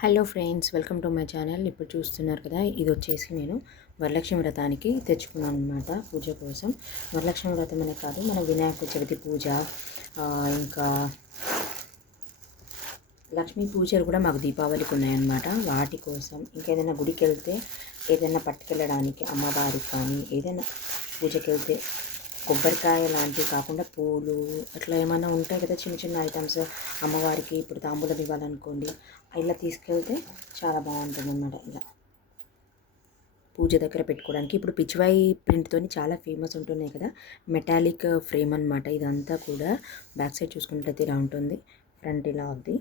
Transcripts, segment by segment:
Hello friends, welcome to my channel. ఇప్పుడు చూస్తున్నారు కదా, ఇది వచ్చేసి నేను వరలక్ష్మి వ్రతానికి తెచ్చుకున్నాను అనమాట పూజ కోసం. వరలక్ష్మి వ్రతం అనే కాదు, మన వినాయక చవితి పూజ, ఇంకా లక్ష్మీ పూజలు కూడా మాకు దీపావళికి ఉన్నాయన్నమాట. వాటి కోసం ఇంకేదైనా గుడికి వెళ్తే ఏదైనా పట్టుకెళ్ళడానికి అమ్మవారికి కానీ ఏదైనా పూజకి వెళ్తే కొబ్బరికాయ లాంటివి కాకుండా పూలు అట్లా ఏమైనా ఉంటాయి కదా, చిన్న చిన్న ఐటమ్స్ అమ్మవారికి ఇప్పుడు తాంబూలం ఇవ్వాలనుకోండి, ఇలా తీసుకెళ్తే చాలా బాగుంటుంది అన్నమాట. ఇలా పూజ దగ్గర పెట్టుకోవడానికి ఇప్పుడు పిచ్చివాయి ప్రింట్తో చాలా ఫేమస్ ఉంటున్నాయి కదా, మెటాలిక్ ఫ్రేమ్ అనమాట. ఇదంతా కూడా బ్యాక్ సైడ్ చూసుకున్నట్లయితే ఇలా ఉంటుంది, ఫ్రంట్ ఇలా ఉంది.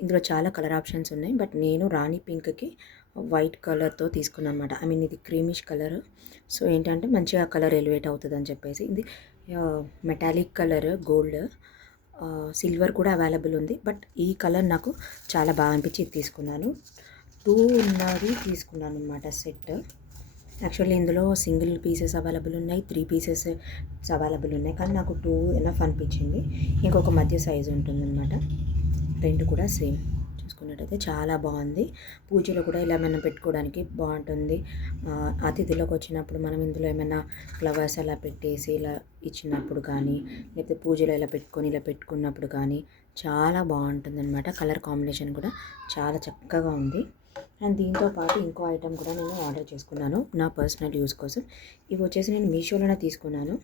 ఇందులో చాలా కలర్ ఆప్షన్స్ ఉన్నాయి, బట్ నేను రాణి పింక్కి వైట్ కలర్తో తీసుకున్నాను అనమాట. ఐ మీన్ ఇది క్రీమిష్ కలర్, సో ఏంటంటే మంచిగా కలర్ ఎలివేట్ అవుతుంది అని చెప్పేసి. ఇది మెటాలిక్ కలర్, గోల్డ్, సిల్వర్ కూడా అవైలబుల్ ఉంది, బట్ ఈ కలర్ నాకు చాలా బాగా అనిపించి ఇది తీసుకున్నాను. 2 ఉన్నది తీసుకున్నాను అనమాట సెట్. యాక్చువల్లీ ఇందులో సింగిల్ పీసెస్ అవైలబుల్ ఉన్నాయి, 3 పీసెస్ అవైలబుల్ ఉన్నాయి, కానీ నాకు 2 ఎనఫ్ అనిపించింది. ఇంకొక మధ్య సైజు ఉంటుందన్నమాట. రెండు కూడా సేమ్ చూసుకున్నట్టయితే చాలా బాగుంది. పూజలో కూడా ఇలా మనం పెట్టుకోవడానికి బాగుంటుంది. అతిథులకు వచ్చినప్పుడు మనం ఇందులో ఏమైనా ఫ్లవర్స్ అలా పెట్టేసి ఇలా ఇచ్చినప్పుడు కానీ, లేకపోతే పూజలో ఇలా పెట్టుకొని ఇలా పెట్టుకున్నప్పుడు కానీ చాలా బాగుంటుంది అనమాట. కలర్ కాంబినేషన్ కూడా చాలా చక్కగా ఉంది. అండ్ దీంతో పాటు ఇంకో ఐటెం కూడా నేను ఆర్డర్ చేసుకున్నాను నా పర్సనల్ యూస్ కోసం. ఇవి వచ్చేసి నేను మీషోలోనే తీసుకున్నాను.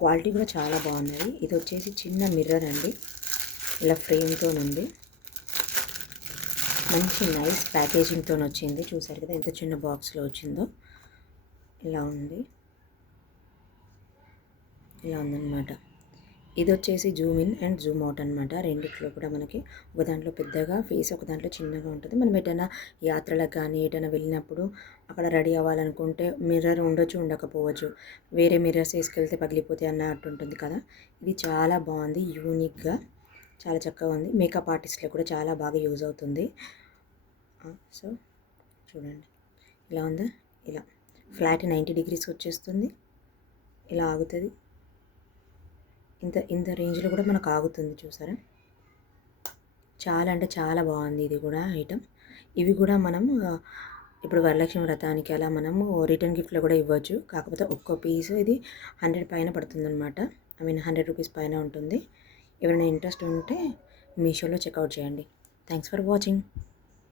క్వాలిటీ కూడా చాలా బాగున్నది. ఇది వచ్చేసి చిన్న మిర్రర్ అండి, ఇలా ఫ్రేమ్తో ఉంది, మంచి నైస్ ప్యాకేజింగ్తో వచ్చింది. చూసారు కదా ఎంత చిన్న బాక్స్లో వచ్చిందో. ఇలా ఉంది, ఇలా ఉందన్నమాట. ఇది వచ్చేసి Zoom in and Zoom out అనమాట. రెండిట్లో కూడా మనకి ఒక దాంట్లో పెద్దగా ఫేస్, ఒక దాంట్లో చిన్నగా ఉంటుంది. మనం ఎటైనా యాత్రలకు కానీ ఎటైనా వెళ్ళినప్పుడు అక్కడ రెడీ అవ్వాలనుకుంటే మిర్రర్ ఉండొచ్చు, ఉండకపోవచ్చు, వేరే మిర్రర్స్ వేసుకెళ్తే పగిలిపోతే అన్నట్టు ఉంటుంది కదా. ఇది చాలా బాగుంది, యూనిక్గా చాలా చక్కగా ఉంది. మేకప్ ఆర్టిస్ట్లకు కూడా చాలా బాగా యూజ్ అవుతుంది. సో చూడండి ఇలా ఉందా, ఇలా ఫ్లాట్ 90 డిగ్రీస్ వచ్చేస్తుంది, ఇలా ఆగుతుంది. ఇంత రేంజ్లో కూడా మనకు ఆగుతుంది, చూసారా. చాలా అంటే చాలా బాగుంది ఇది కూడా ఐటమ్. ఇవి కూడా మనం ఇప్పుడు వరలక్ష్మి వ్రతానికి అలా మనము రిటర్న్ గిఫ్ట్లో కూడా ఇవ్వచ్చు. కాకపోతే ఒక్కో పీసు ఇది 100 పైన పడుతుంది అనమాట. ఐ మీన్ 100 రూపీస్ పైన ఉంటుంది. ఎవరైనా ఇంట్రెస్ట్ ఉంటే మీషోలో చెక్అవుట్ చేయండి. Thanks for watching.